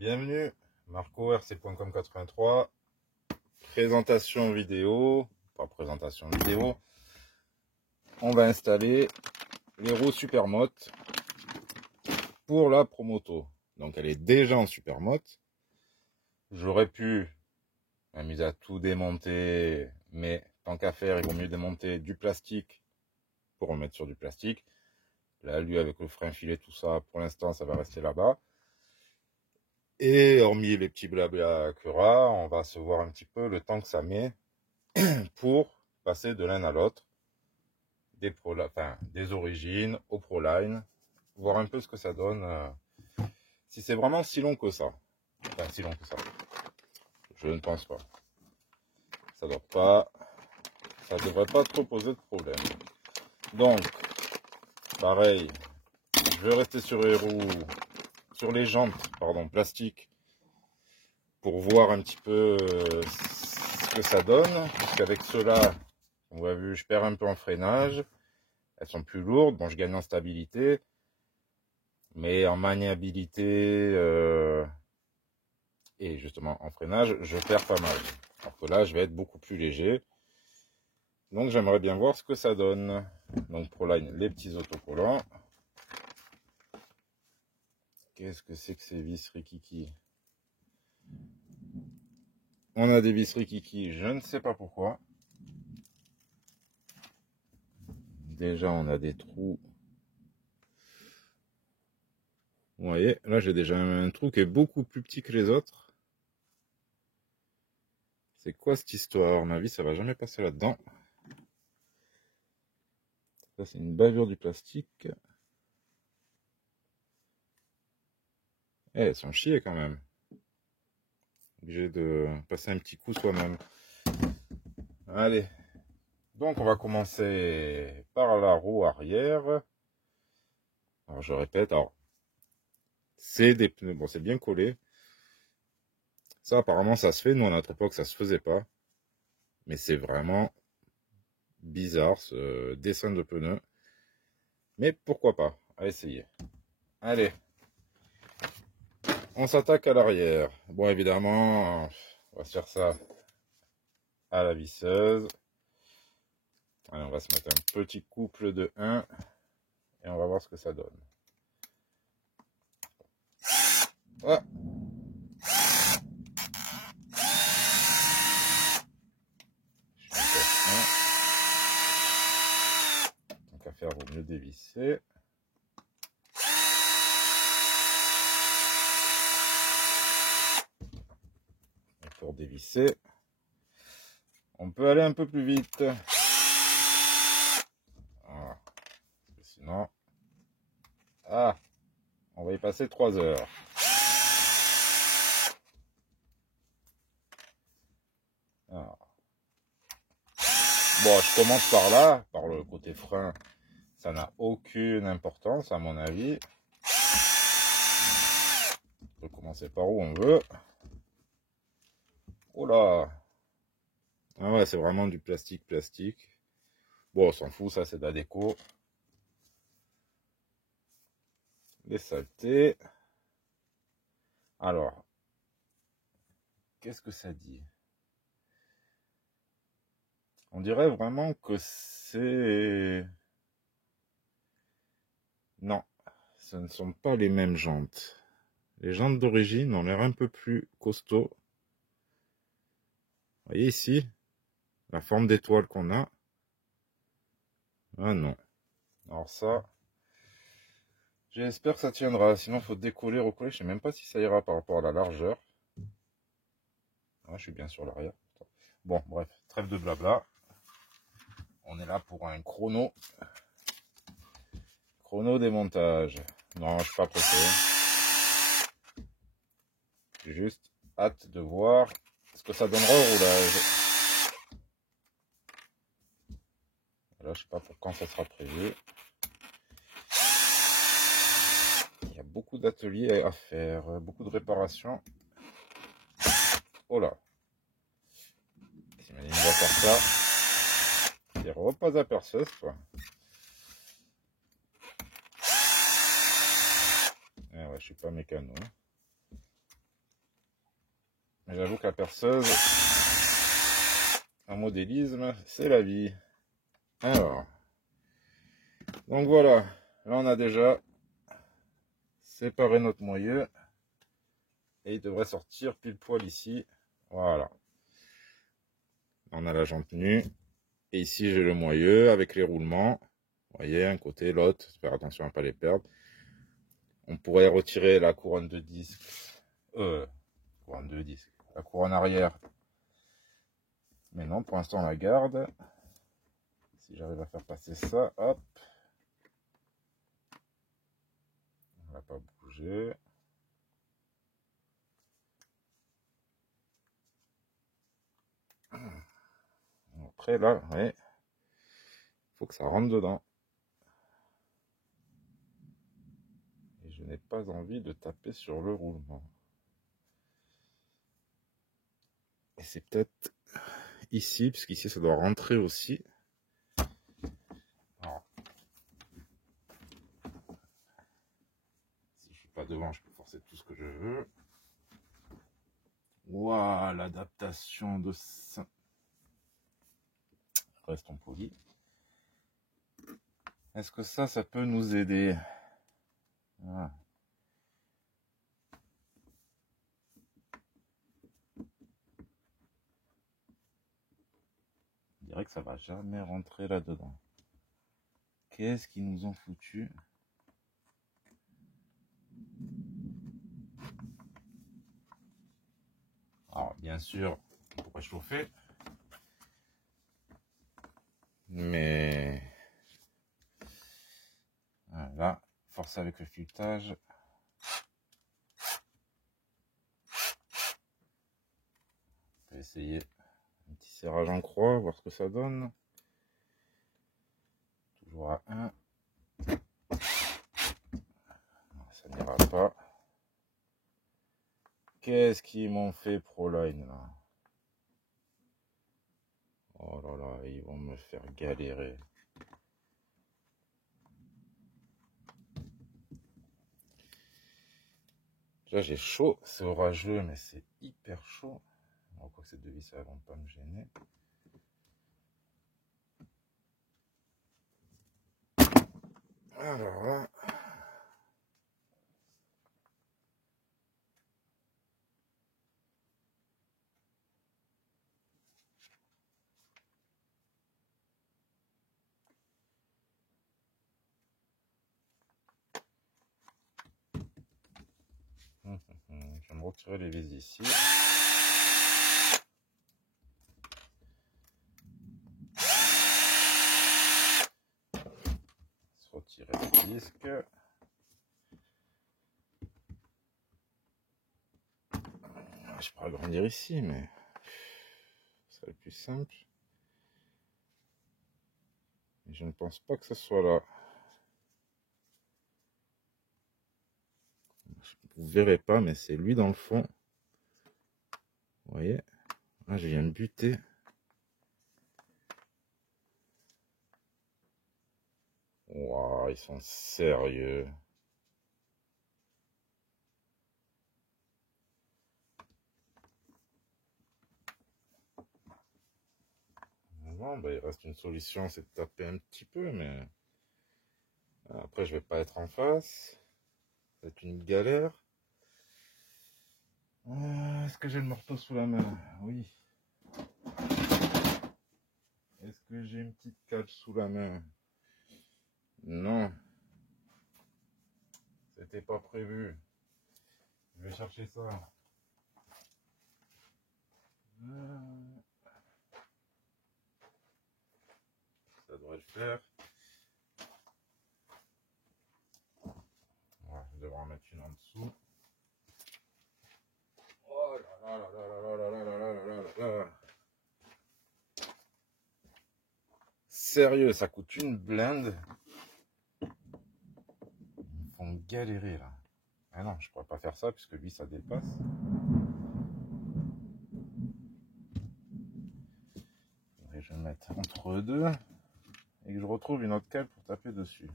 Bienvenue, Marco rc.com 83, présentation vidéo, pas présentation vidéo, on va installer les roues Supermoto pour la Promoto. Donc elle est déjà en Supermoto, j'aurais pu m'amuser à tout démonter, mais tant qu'à faire, il vaut mieux démonter du plastique pour remettre sur du plastique. Là, lui, avec le frein filet, tout ça, pour l'instant, ça va rester là-bas. Et hormis les petits blabla Cura, on va se voir un petit peu le temps que ça met pour passer de l'un à l'autre, des origines au Proline, voir un peu ce que ça donne, si c'est vraiment si long que ça. Enfin, si long que ça. Je ne pense pas. Ça devrait pas trop poser de problème. Donc, pareil, je vais rester sur les jantes, plastique, pour voir un petit peu ce que ça donne. Parce qu'avec cela, on a vu, je perds un peu en freinage. Elles sont plus lourdes. Bon, je gagne en stabilité. Mais en maniabilité et justement en freinage, je perds pas mal. Alors que là, je vais être beaucoup plus léger. Donc, j'aimerais bien voir ce que ça donne. Donc, Proline, les petits autocollants. Qu'est-ce que c'est que ces vis rikiki? On a des vis rikiki, je ne sais pas pourquoi. Déjà, on a des trous. Vous voyez, là, j'ai déjà un trou qui est beaucoup plus petit que les autres. C'est quoi cette histoire? Ma vie, ça va jamais passer là-dedans. Ça, c'est une bavure du plastique. Eh, elles sont chiées quand même. Obligé de passer un petit coup soi-même. Allez. Donc, on va commencer par la roue arrière. Alors, je répète, alors, c'est des pneus. Bon, c'est bien collé. Ça, apparemment, ça se fait. Nous, à notre époque, ça se faisait pas. Mais c'est vraiment bizarre, ce dessin de pneus. Mais pourquoi pas? À essayer. Allez. On s'attaque à l'arrière. Bon, évidemment, on va se faire ça à la visseuse. Allez, on va se mettre un petit couple de 1 et on va voir ce que ça donne. Ah. Tant qu'à faire, vaut mieux dévisser. Et pour dévisser, on peut aller un peu plus vite. Voilà. Sinon, on va y passer 3 heures. Alors. Bon, je commence par là, par le côté frein. Ça n'a aucune importance à mon avis. On peut commencer par où on veut. Oh là! Ah ouais, c'est vraiment du plastique. Bon, on s'en fout, ça c'est de la déco. Les saletés. Alors, qu'est-ce que ça dit? On dirait vraiment que c'est... Non, ce ne sont pas les mêmes jantes. Les jantes d'origine ont l'air un peu plus costauds. Vous voyez ici, la forme d'étoile qu'on a. Ah non. Alors ça, j'espère que ça tiendra. Sinon, il faut décoller, recoller. Je sais même pas si ça ira par rapport à la largeur. Ah, je suis bien sur l'arrière. Bon, bref, trêve de blabla. On est là pour un chrono. Chrono démontage. Non, je suis pas pressé. J'ai juste hâte de voir ce que ça donnera au roulage. Là, je sais pas pour quand ça sera prévu. Il y a beaucoup d'ateliers à faire, beaucoup de réparations. Oh là. S'imagine, on va faire ça. Il repas à perceuse, quoi. Ah ouais, je suis pas mécano. Mais j'avoue que la perceuse, un modélisme, c'est la vie. Alors, donc voilà, là on a déjà séparé notre moyeu. Et il devrait sortir pile poil ici. Voilà. On a la jante nue. Et ici j'ai le moyeu avec les roulements. Vous voyez, un côté, l'autre. Faire attention à ne pas les perdre. On pourrait retirer la couronne de disque. Couronne de disque. La couronne arrière. Mais non, pour l'instant on la garde. Si j'arrive à faire passer ça, hop. On va pas bouger. Après là, ouais. Faut que ça rentre dedans. Et je n'ai pas envie de taper sur le roulement. Et c'est peut-être ici, puisqu'ici ça doit rentrer aussi. Alors, si je suis pas devant, je peux forcer tout ce que je veux. Waouh, l'adaptation de ça. Restons polis. Est-ce que ça peut nous aider? Voilà. On dirait que ça va jamais rentrer là-dedans. Qu'est-ce qu'ils nous ont foutu? Alors, bien sûr, on pourrait chauffer. Mais voilà, force avec le filetage. On peut essayer un petit serrage en croix, voir ce que ça donne. Toujours à 1. Ça n'ira pas. Qu'est-ce qu'ils m'ont fait Proline là? Oh là là, ils vont me faire galérer. Là j'ai chaud, c'est orageux, mais c'est hyper chaud. On croit que ces deux vis, ça vont pas me gêner. Alors là. Je vais me retirer les vis ici. Se retirer le disque. Je pourrais agrandir ici, mais ça va être plus simple. Et je ne pense pas que ce soit là. Vous verrez pas, mais c'est lui dans le fond. Vous voyez? Là, je viens de buter. Waouh, ils sont sérieux. Bon, bah, il reste une solution, c'est de taper un petit peu, mais après, je vais pas être en face. Ça va être une galère. Est-ce que j'ai le marteau sous la main? Oui. Est-ce que j'ai une petite cale sous la main? Non. C'était pas prévu. Je vais chercher ça. Ça devrait le faire. Voilà, je devrais en mettre une en dessous. Oh là là là là là là là là là là là. Sérieux, ça coûte une blinde. Ils me font galérer là. Ah non, je pourrais pas faire ça puisque lui ça dépasse. Et je vais me mettre entre deux et que je retrouve une autre cale pour taper dessus.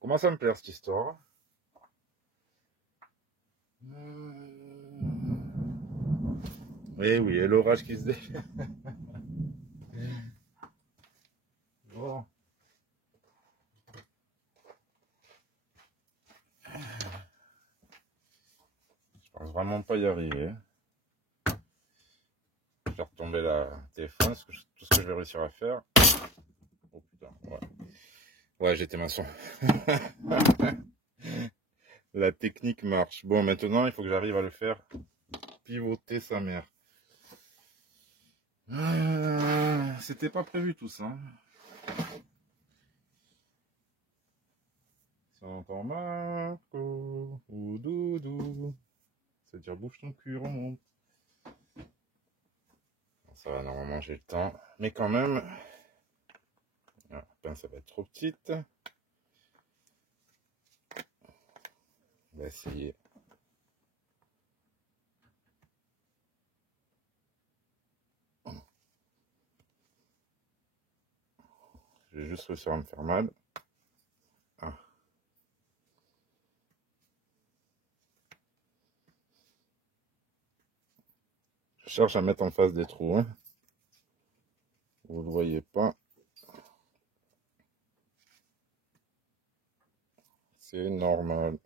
Commence à me plaire cette histoire. Eh oui, et l'orage qui se déchaîne. Bon. Je pense vraiment pas y arriver. Je vais retomber la téléphone, tout ce que je vais réussir à faire. Oh putain, ouais. Ouais, j'étais maçon. La technique marche. Bon, maintenant, il faut que j'arrive à le faire pivoter sa mère. C'était pas prévu tout ça. Si on entend Marco ou Doudou, c'est-à-dire bouge ton cul, remonte. Ça va, normalement j'ai le temps. Mais quand même, la pince ça va être trop petite. On va essayer. Je vais juste réussir à me faire mal. Ah. Je cherche à mettre en face des trous. Hein. Vous ne le voyez pas. C'est normal.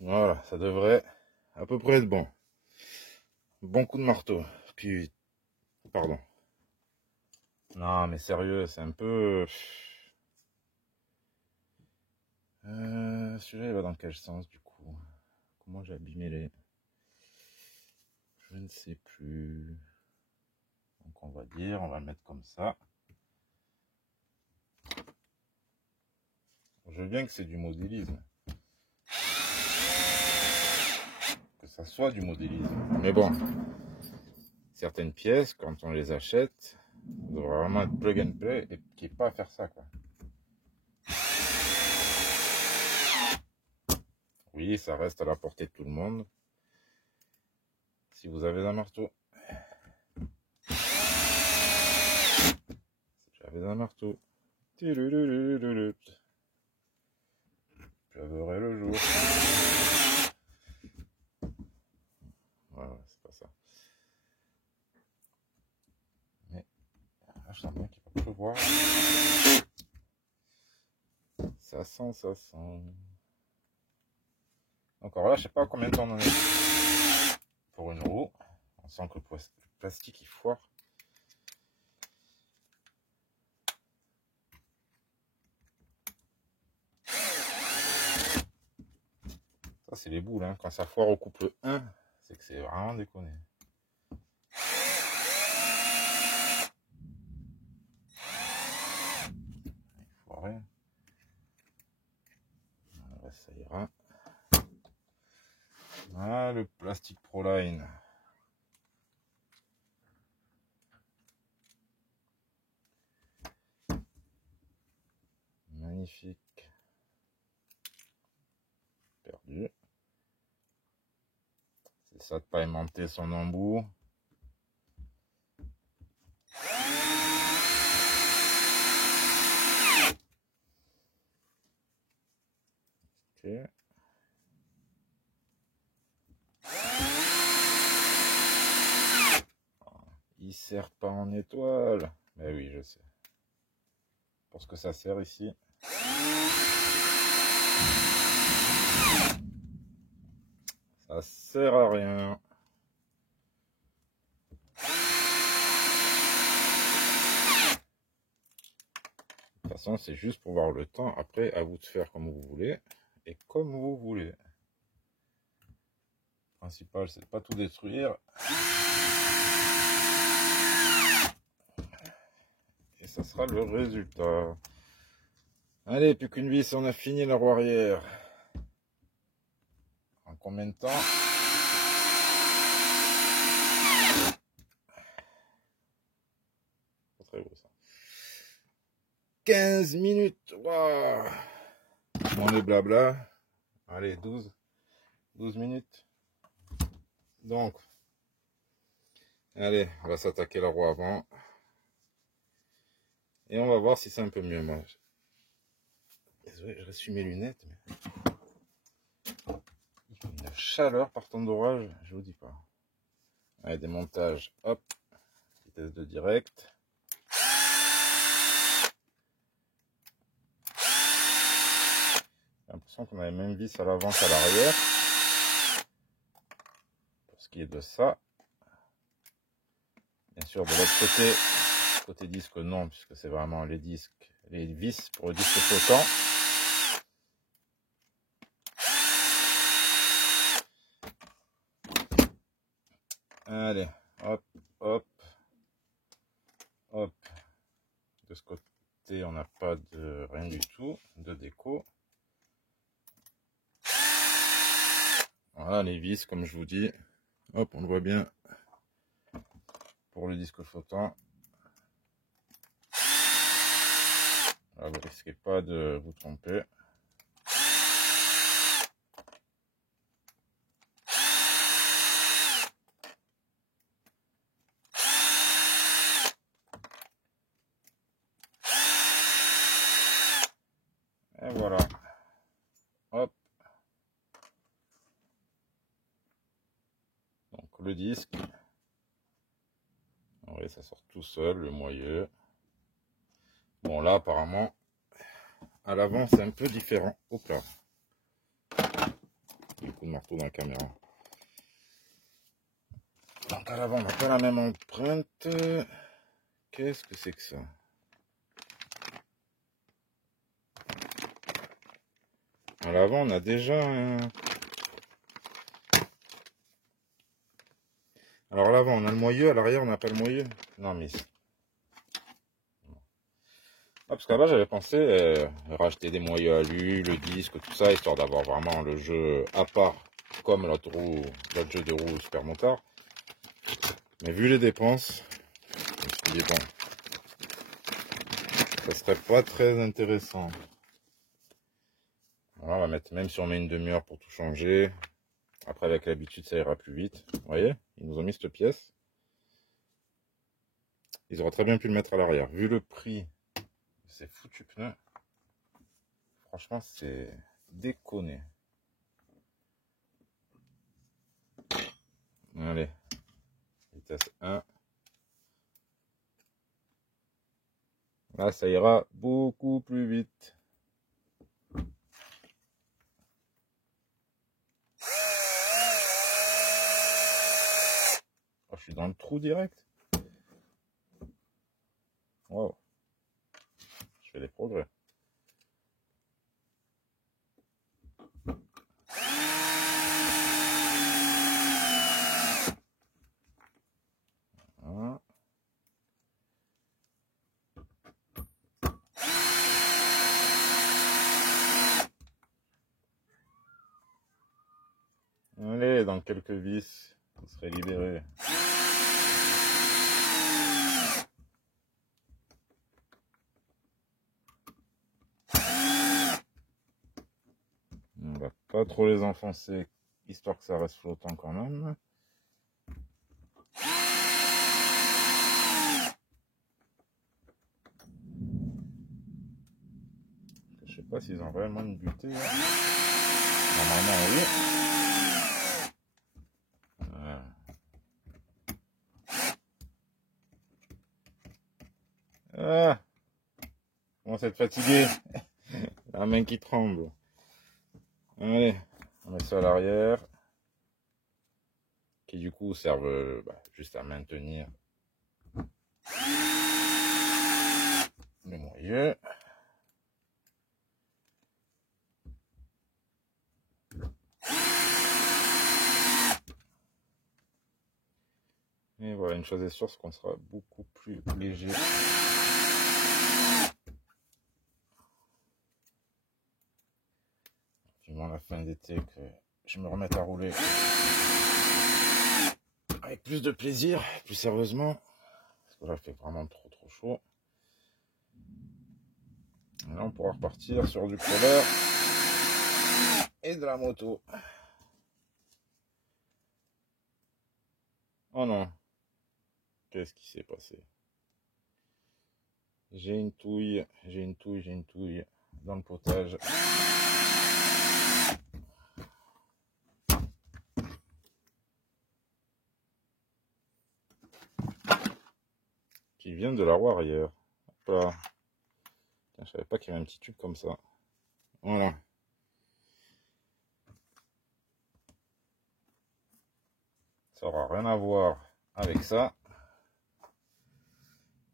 Voilà, ça devrait à peu près être bon. Bon coup de marteau. Puis, pardon. Non, mais sérieux, c'est un peu... celui-là, il va dans quel sens, du coup? Comment j'ai abîmé les... Je ne sais plus. Donc, on va dire, on va le mettre comme ça. Je veux bien que c'est du modélisme. Que ça soit du modélisme. Mais bon, certaines pièces, quand on les achète, on devrait vraiment être plug and play et qui n'est pas à faire ça, quoi. Oui, ça reste à la portée de tout le monde. Si vous avez un marteau. Si j'avais un marteau. J'avais le jour. Voilà, c'est pas ça. Mais là, je sens bien qu'il va pleuvoir. Ça sent, ça sent. Encore là, je sais pas combien de temps on en est pour une roue. On sent que le plastique il foire. Ça, c'est les boules. Hein. Quand ça foire au couple 1, c'est que c'est vraiment déconné. Il foirait. Voilà, ça ira. Voilà le plastique Proline. Magnifique. Perdu. C'est ça de pas aimanter son embout. Ok. Il sert pas en étoile. Mais oui, je sais. Pour ce que ça sert ici. Ça sert à rien. De toute façon, c'est juste pour voir le temps. Après, à vous de faire comme vous voulez. Et comme vous voulez. Le principal, c'est de pas tout détruire. Et ça sera le résultat. Allez, plus qu'une vis, on a fini la roue arrière. En combien de temps? Pas très beau ça. 15 minutes. Waouh. On est blabla. Allez, 12 minutes. Donc, allez, on va s'attaquer la roue avant. Et on va voir si c'est un peu mieux. Moi, désolé, je reçu mes lunettes. Mais... chaleur par temps d'orage, je vous dis pas. Allez, démontage, hop, vitesse de direct. J'ai l'impression qu'on a les mêmes vis à l'avant qu'à l'arrière. Pour ce qui est de ça. Bien sûr, de l'autre côté disque, non, puisque c'est vraiment les disques, les vis pour le disque flottant. Allez, hop, hop, hop. De ce côté, on n'a pas de rien du tout, de déco. Voilà les vis, comme je vous dis. Hop, on le voit bien pour le disque flottant. Là, vous risquez pas de vous tromper. Et voilà. Hop. Donc le disque. Oui, ça sort tout seul, le moyeu. Bon là, apparemment, à l'avant, c'est un peu différent. Hop là. Du coup de marteau dans la caméra. Donc à l'avant, on n'a pas la même empreinte. Qu'est-ce que c'est que ça? À l'avant, on a déjà un... Alors à l'avant, on a le moyeu, à l'arrière, on n'a pas le moyeu. Non, mais... Ah, parce qu'à bas, j'avais pensé racheter des moyeux alu, le disque, tout ça, histoire d'avoir vraiment le jeu à part, comme l'autre jeu de roue Super Motard. Mais vu les dépenses, je me suis dit, bon, ça serait pas très intéressant. Voilà, on va mettre, même si on met une demi-heure pour tout changer, après avec l'habitude, ça ira plus vite. Vous voyez, ils nous ont mis cette pièce. Ils auraient très bien pu le mettre à l'arrière. Vu le prix de ces foutus pneus, franchement, c'est déconné. Allez, vitesse 1. Là, ça ira beaucoup plus vite. Oh, je suis dans le trou direct. Wow. Je fais des progrès. Voilà. Allez, dans quelques vis, vous serez libéré. On va pas trop les enfoncer, histoire que ça reste flottant quand même. Je sais pas s'ils ont réellement une butée. Normalement, oui. Voilà. Ah, commence à être fatigué. La main qui tremble. Allez, on met ça à l'arrière. Qui du coup servent juste à maintenir le moyeu. Et voilà, une chose est sûre, c'est qu'on sera beaucoup plus léger. Vivement la fin d'été que je me remette à rouler avec plus de plaisir, plus sérieusement. Parce que là, il fait vraiment trop chaud. Et là, on pourra repartir sur du crawler et de la moto. Oh non. Qu'est-ce qui s'est passé? J'ai une touille dans le potage. vient de la roue arrière. Hop là. Tiens, je savais pas qu'il y avait un petit tube comme ça. Voilà. Ça aura rien à voir avec ça.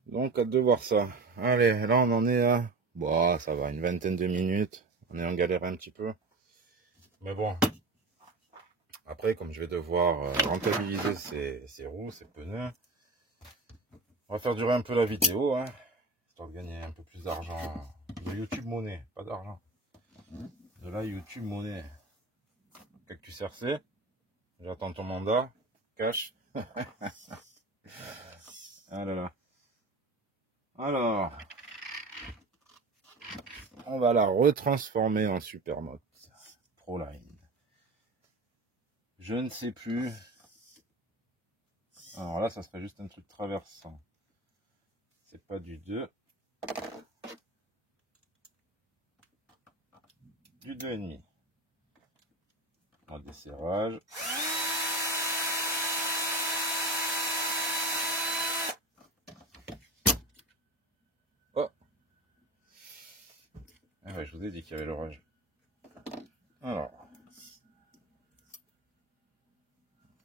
Donc, hâte de voir ça. Allez, là, on en est à... Bon, ça va, une vingtaine de minutes. On est en galère un petit peu. Mais bon. Après, comme je vais devoir rentabiliser ces roues, ces pneus, on va faire durer un peu la vidéo, hein, histoire de gagner un peu plus d'argent. De YouTube monnaie, pas d'argent. De la YouTube monnaie. Cactus RC, j'attends ton mandat. Cash. Ah là là. Alors, on va la retransformer en Supermoto Proline. Je ne sais plus. Alors là, ça serait juste un truc traversant. C'est pas du 2. Du 2,5. En desserrage. Oh. Ah ouais, je vous ai dit qu'il y avait l'orage. Alors.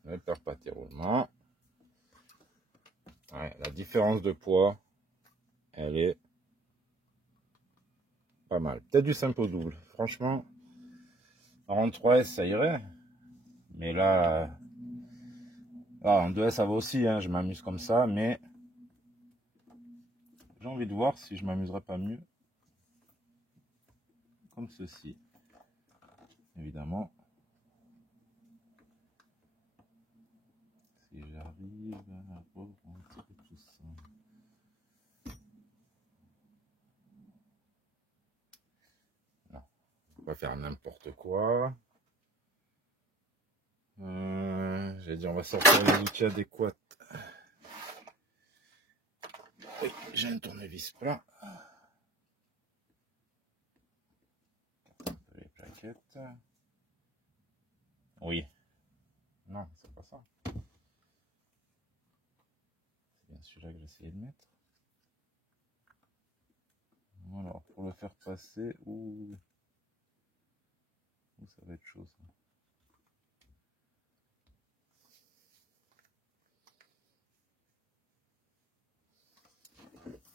Ne perds pas tes roulements. Ouais, la différence de poids, elle est pas mal. Peut-être du simple au double. Franchement, en 3S, ça irait. Mais là, en 2S, ça va aussi. Hein, je m'amuse comme ça. Mais j'ai envie de voir si je m'amuserais pas mieux. Comme ceci. Évidemment. Si j'arrive à rentrer tout ça. Non. On va faire n'importe quoi. J'ai dit on va sortir les outils adéquats. Oui, j'ai un tournevis plat. Un peu les plaquettes. Oui. Non, c'est pas ça. C'est bien celui-là que j'essayais de mettre. Voilà, pour le faire passer, ou ça va être chaud ça.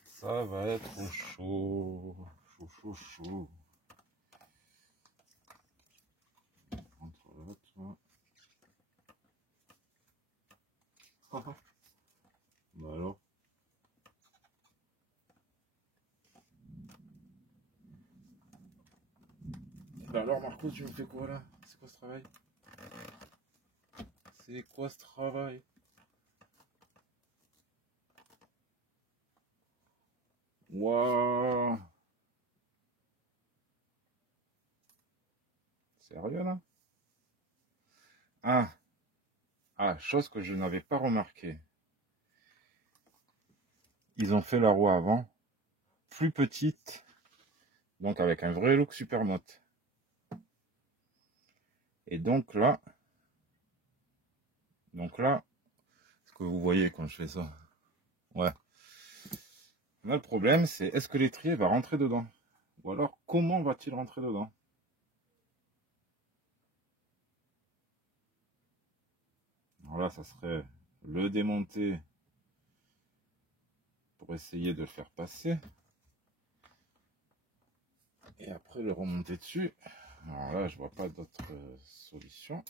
Ça va être chaud. Chaud. Entre là, toi. Bah alors. Bah alors Marco, tu me fais quoi là? C'est quoi ce travail? C'est quoi ce travail? Waouh! Sérieux là? Chose que je n'avais pas remarqué. Ils ont fait la roue avant plus petite, donc avec un vrai look Supermoto. Et donc là, ce que vous voyez quand je fais ça, ouais. Là, le problème, c'est est-ce que l'étrier va rentrer dedans? Ou alors, comment va-t-il rentrer dedans? Alors là, ça serait le démonter pour essayer de le faire passer. Et après, le remonter dessus. Alors là, je vois pas d'autre solution.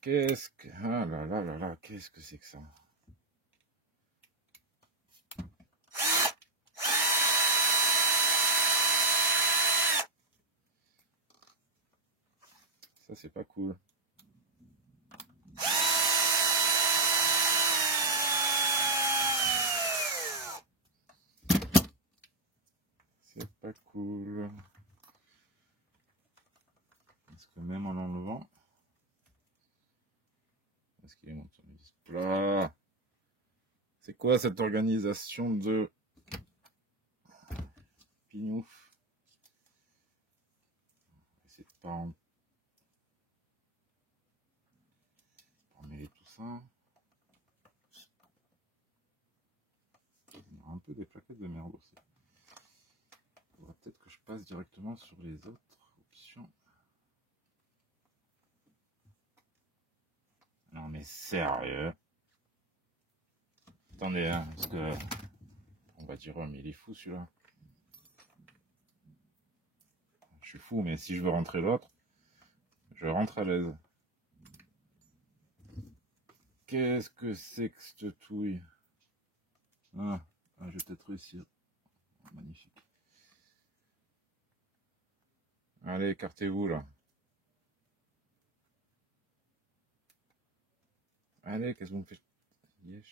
Qu'est-ce que... Ah là là là là, qu'est-ce que c'est que ça? Ça, c'est pas cool. C'est pas cool. Parce que même en enlevant... Est-ce qu'il est mon tournevis plat? C'est quoi cette organisation de pignouf? C'est pas en... Pour mêler tout ça. un peu des plaquettes de merde aussi. Il faudra peut-être que je passe directement sur les autres options. Non mais sérieux. Attendez, hein, parce que on va dire, oh, mais il est fou celui-là. Je suis fou, mais si je veux rentrer l'autre, je rentre à l'aise. Qu'est-ce que c'est que cette touille? Je vais peut-être réussir. Magnifique. Allez, écartez-vous là. Allez, qu'est-ce que vous me faites? Yes.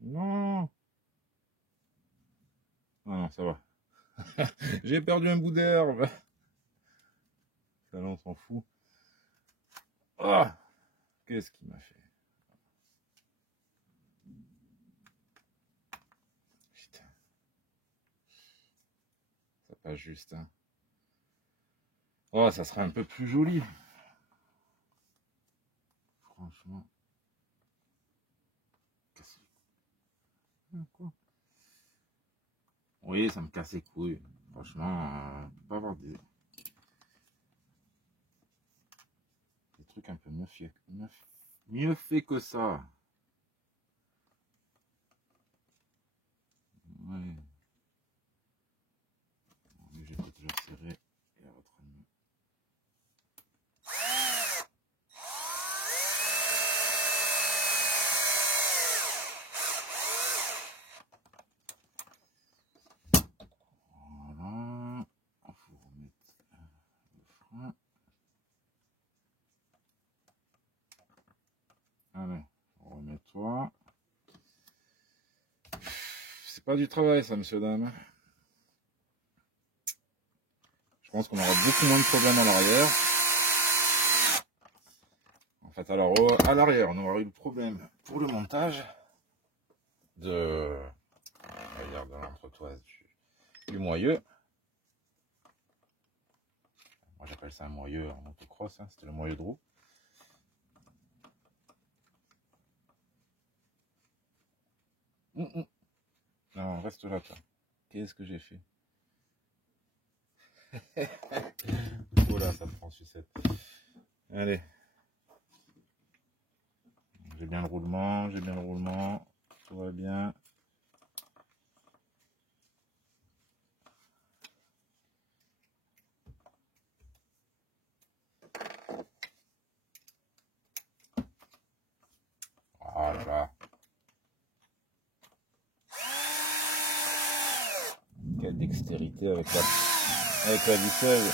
Non. Ah non, ça va. J'ai perdu un bout d'herbe. Ça, là, on s'en fout. Ah, qu'est-ce qu'il m'a fait? Putain. C'est pas juste, hein. Oh, ça serait un peu plus joli. Franchement. Quoi? Oui, ça me casse les couilles. Franchement, pas avoir des trucs un peu mieux fait que ça. Ouais. Mais j'ai peut-être déjà serré et à votre ami. Voilà. Il faut remettre le frein. Allez, remets-toi. C'est pas du travail ça, monsieur, dame. Je pense qu'on aura beaucoup moins de problèmes à l'arrière. En fait, alors à l'arrière, on aura eu le problème pour le montage de l'entretoise du moyeu. Moi j'appelle ça un moyeu en motocross, hein. C'était le moyeu de roue. Non, reste là, toi. Qu'est-ce que j'ai fait? Oh là, ça me prend sucette. Allez. J'ai bien le roulement, tout va bien. Oh là là. Quelle dextérité avec la ficelle.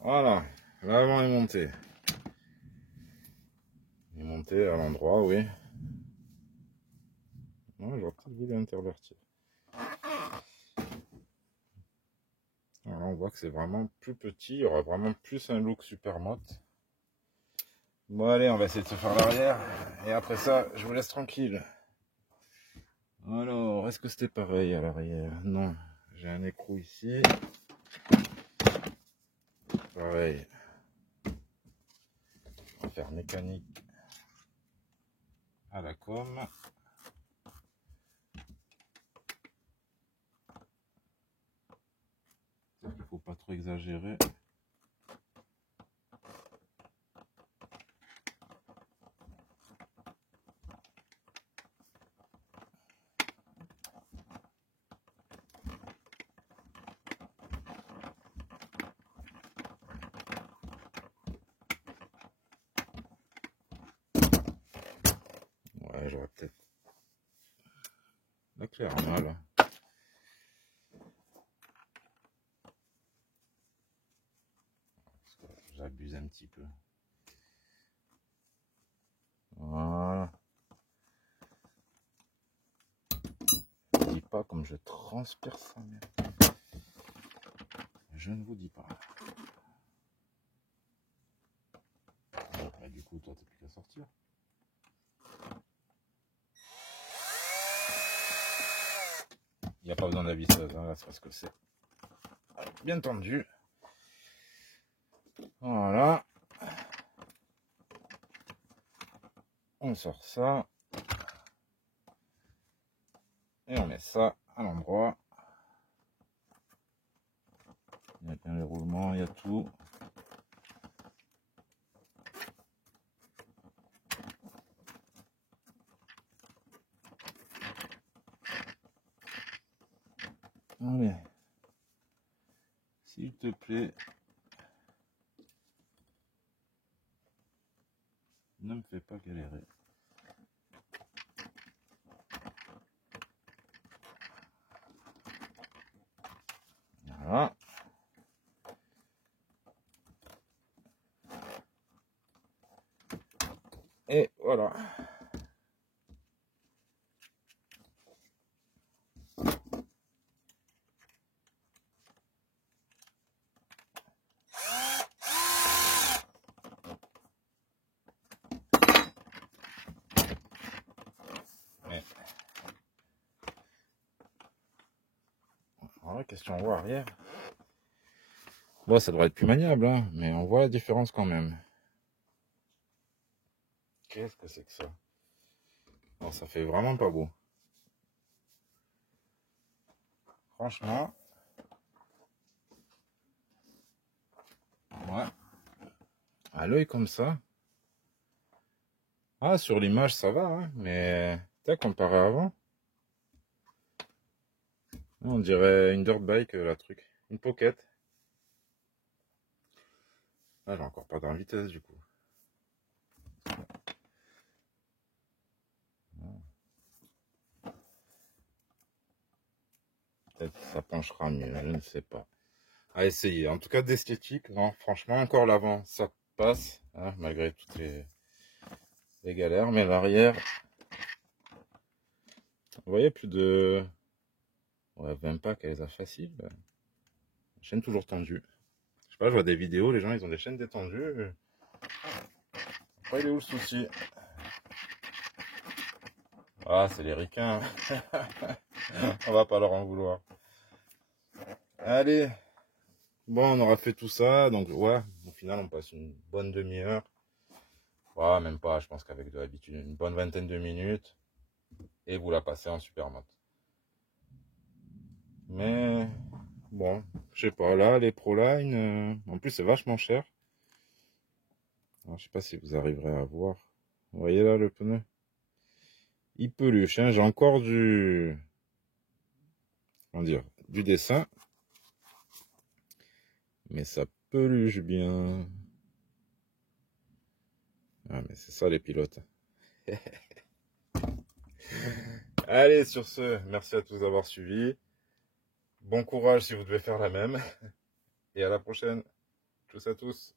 Voilà, l'avant est monté. Il est monté à l'endroit, oui. Non, j'aurais peut-être voulu intervertir. Alors là, on voit que c'est vraiment plus petit. Il y aura vraiment plus un look super motte. Bon, allez, on va essayer de se faire l'arrière. Et après ça, je vous laisse tranquille. Alors, est-ce que c'était pareil à l'arrière? Non, j'ai un écrou ici. Pareil. On va faire mécanique à la com. C'est-à-dire qu'il ne faut pas trop exagérer. Ouais, j'aurais peut-être la claire mal. J'abuse un petit peu. Voilà. Je ne dis pas comme je transpire ça, mais je ne vous dis pas. Bon, bah, du coup, toi, t'as plus qu'à sortir. Il n'y a pas besoin de la visseuse, hein, là, c'est parce que c'est bien tendu. Voilà. On sort ça. Et on met ça à l'endroit. Il y a bien les roulements, il y a tout. Allez. S'il te plaît. Ne me fais pas galérer. Voilà. Et voilà. Voilà, question roue arrière. Bon, ça devrait être plus maniable, hein, mais on voit la différence quand même. Qu'est-ce que c'est que ça? Non, ça fait vraiment pas beau. Franchement. Ouais. À l'œil comme ça. Ah, sur l'image, ça va, hein, mais t'as comparé avant. On dirait une dirt bike, la truc. Une pocket. Ah, j'ai encore pas dans la vitesse, du coup. Peut-être que ça penchera mieux, je ne sais pas. À essayer. En tout cas, d'esthétique, non, franchement, encore l'avant, ça passe, hein, malgré toutes les galères. Mais l'arrière, vous voyez, plus de 20 packs, elle les a faciles. Chaîne toujours tendue. Je sais pas, je vois des vidéos, les gens, ils ont des chaînes détendues. Après, il est où le souci? Ah, c'est les ricains. On va pas leur en vouloir. Allez. Bon, on aura fait tout ça. Donc, ouais, au final, on passe une bonne demi-heure. Ouais, même pas. Je pense qu'avec de l'habitude, une bonne vingtaine de minutes. Et vous la passez en super moto. Mais, bon, je sais pas. Là, les Proline, en plus, c'est vachement cher. Alors, je sais pas si vous arriverez à voir. Vous voyez là le pneu? Il peluche, hein. J'ai encore comment dire, du dessin. Mais ça peluche bien. Ah, mais c'est ça les pilotes. Allez, sur ce, merci à tous d'avoir suivi. Bon courage si vous devez faire la même. Et à la prochaine. Tchuss à tous.